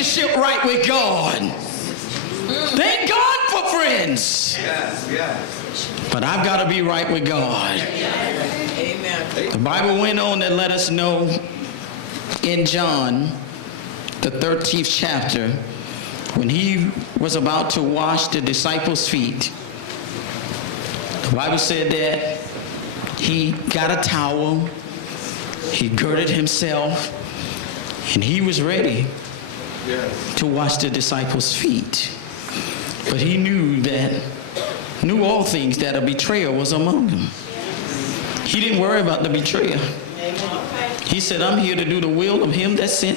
relationship right with God. Thank God for friends. But I've got to be right with God. The Bible went on to let us know in John, the 13th chapter, when he was about to wash the disciples' feet. The Bible said that he got a towel, he girded himself, and he was ready to wash the disciples' feet. But he knew all things, that a betrayer was among them. He didn't worry about the betrayer. He said, I'm here to do the will of him that sent